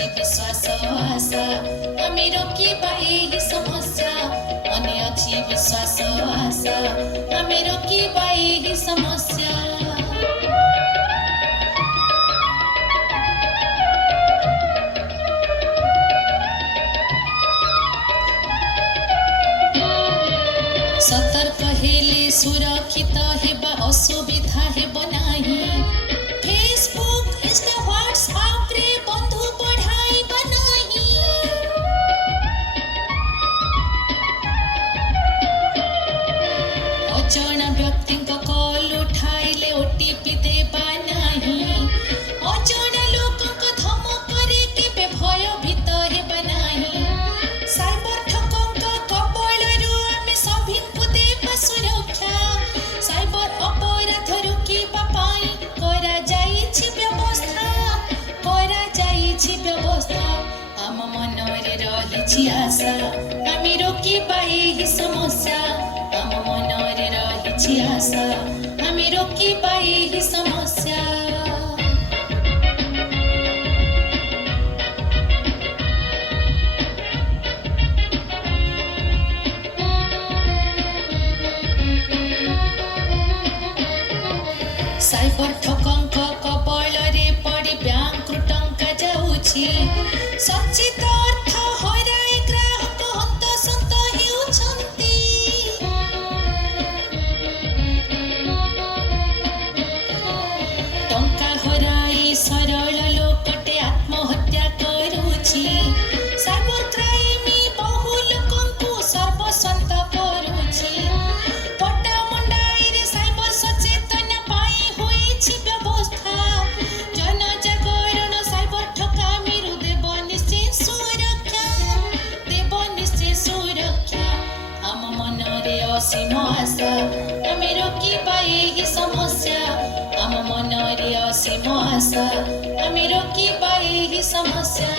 ଅଛି ବିଶ୍ୱାସ ଆଶା ଆମେ ରୋକିବା ଏହି ସମସ୍ୟା ମନେ ଅଛି ବିଶ୍ୱାସ ଆଶା ଆମେ ରୋକିବା ଏହି ସମସ୍ୟା सतर्क हेले सुरक्षित हेबा असुविधा हेब नाही फेसबुक इंस्टा व्हाट्सएप रे बंधु बढ़ाइबा नाही अजाना व्यक्ति कॉल उठाइले ओटीपी देबा नाही अजाना लोकक धमक रे केबे भयभीत हेबा नाही साइबर ठकंक कबळरू आमे सभिଙ୍କୁ देबा सुरक्षा साइबर अपराध रोकिबा पाई करा जाईछि व्यवस्था आम मनरे रहिछि आशा आमे रोकिबा एही समस्या आम मनरे रहिछि आशा आमे रोकिबा एही समस्या साइबर ठकंक कबଳରେ पड़ी बैंक टंका जाउछि सचित अर्थ हराए ग्राहक हन्तसନ୍ତ हेउछन्ति टंका हराई सरल लोकटे आत्महत्या करुछि साइबर क्राइम बहु लोकंकु सर्वस्वंत करुछि पट्टा मुंडाईरे साइबर सचेतन पाई होइछि व्यवस्था जनजागरण साइबर ठकामीरु देव निश्चय सुरक्षा आम मनरे असीम आशा आमे रोकिबा एही समस्या आम मनरे असीम आशा आमे रोकिबा एही समस्या